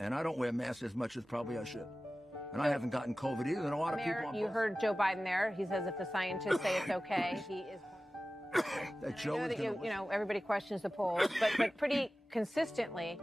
and I don't wear masks as much as probably I should. And I haven't gotten COVID either, and a lot of people on You both. heard Joe Biden there. He says if the scientists say it's okay, he is. That Joe I know is that gonna you know, everybody questions the polls, but pretty consistently,